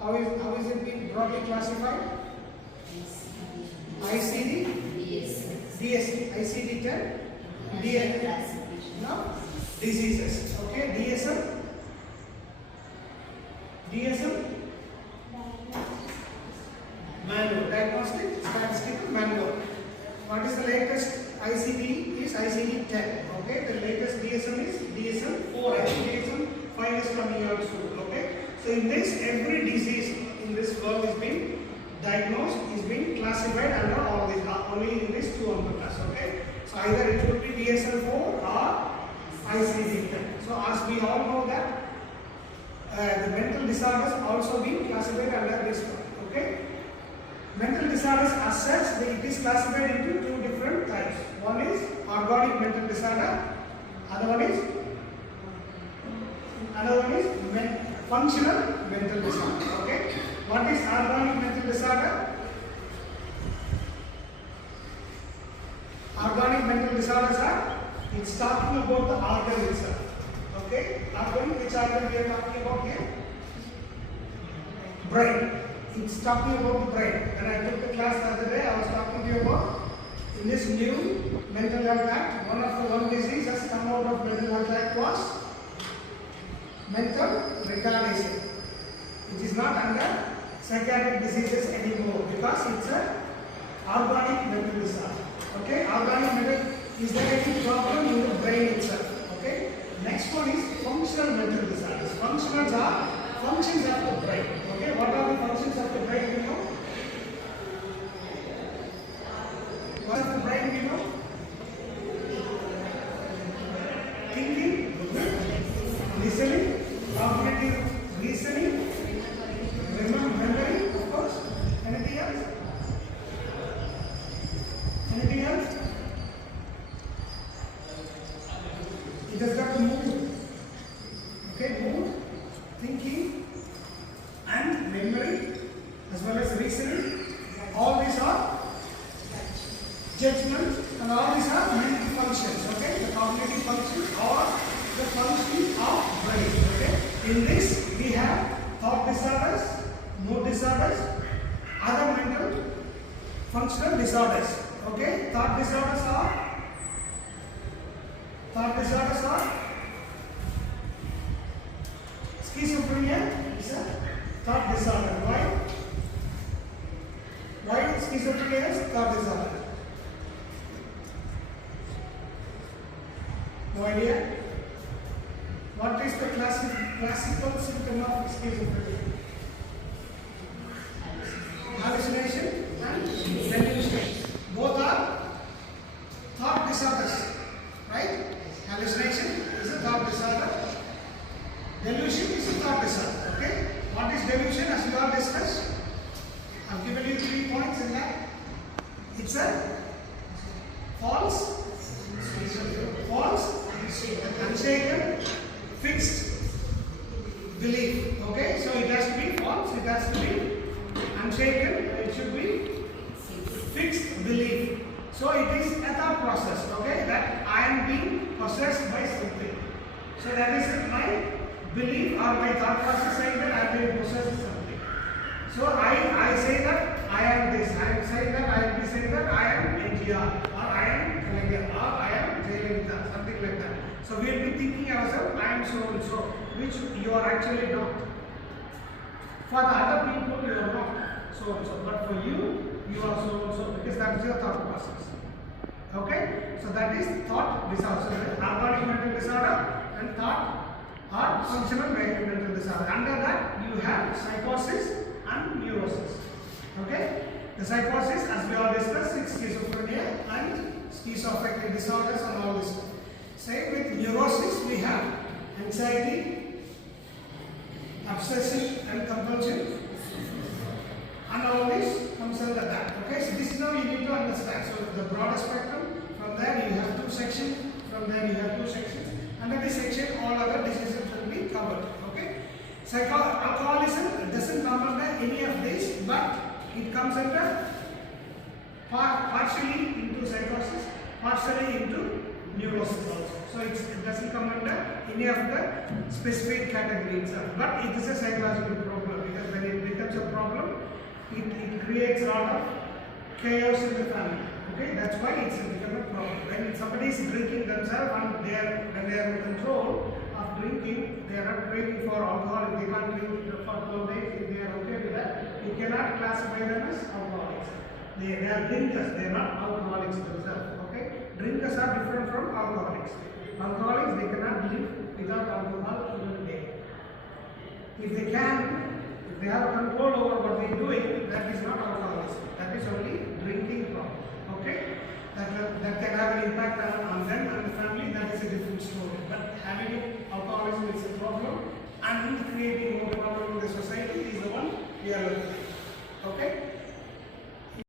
How is it being broadly classified? ICD, DSM, ICD-10, DSM, no? Diseases. Okay, DSM, Manual, Diagnostic Statistical Manual. What is the latest ICD? Is ICD-10. Okay, the latest DSM is DSM-4. I think DSM-5 is coming out soon. Okay, so in this, every disease in this world is being diagnosed, is being classified under all these, only in these two umbrellas. Okay, so either it would be DSM-4 or ICD-10. So as we all know that the mental disorders also being classified under this one. Okay, mental disorders as such, it is classified into two different types. One is organic mental disorder, another one is functional mental disorder. Okay, what is organic mental disorder? Organic mental disorders are, it's talking about the organ itself. Okay, organ, which organ we are talking about here? Brain. It's talking about the brain. When I took the class the other day, I was talking to you about, in this new Mental Health Act, one disease has come out of Mental Health Act was mental retardation, which is not under psychiatric diseases anymore because it's a organic mental disorder. Okay, organic mental, is there any problem in the brain itself? Okay, next one is functional mental disorders. Functionals are functions of the brain. Okay, what are the functions of the brain? You know? What is the brain? You know? Thinking, listening, cognitive reasoning, memory, of course. Anything else? Anything else? It has got mood. Okay, mood, thinking, and memory, as well as reasoning. All these are judgment, and all these are mental functions. Okay, the cognitive functions or the functions of brain. Okay, in this we have thought disorders, mood disorders, other mental functional disorders. Okay, thought disorders are schizophrenia is a thought disorder. Why? Why schizophrenia is thought disorder? No idea? What is the classical symptom of schizophrenia? Hallucination and delusion. Both are thought disorders, right? Hallucination is a thought disorder. Delusion is a thought disorder. Okay? What is delusion, as we all discussed? I've given you 3 points in that. It's a false, unshaken, fixed belief. Okay? So it has to be false, it has to be unshaken, it should be fixed belief. So it is a thought process. Okay? That I am being possessed by something. So that is my belief or my thought process saying that I am being possessed by something. So I say that I am this. I am saying that I am saying that I am NGR, or I am Stegel, or I am Jayalalitha, something like that. So we will be thinking ourselves, I am so and so, which you are actually not. For the other people, you are not so and so, but for you, you are so and so, because that is your thought process. Okay? So that is thought disorder. So organic mental disorder and thought or functional mental disorder. Under that, you have psychosis and neurosis. Okay? The psychosis, as we all discussed, is schizophrenia and schizoaffective disorders and all this. Same with neurosis, we have anxiety, obsessive and compulsion, and all this comes under that. Okay, so this is how you need to understand. So the broader spectrum, from there you have 2 sections, from there you have 2 sections. Under this section, all other diseases will be covered. Okay, alcoholism doesn't come under any of these, but it comes under partially into psychosis, partially into neurosis also. So it doesn't come under any of the specific category itself, but it is a psychological problem because when it a problem. It creates a lot of chaos in the family. Okay, that's why it's become a problem. When somebody is drinking themselves and when they are in control of drinking, they are not craving for alcohol. If they can't drink for 12 days, if they are okay with that, you cannot classify them as alcoholics. They are drinkers, they are not alcoholics themselves. Okay, drinkers are different from alcoholics. Alcoholics, they cannot live without alcohol even a day. If they have control over what they are doing, that is not alcoholism. That is only drinking problem. Okay, that can have an impact on them and the family. That is a different story. But having alcoholism is a problem, and creating more problem in the society is the one we are looking at. Okay.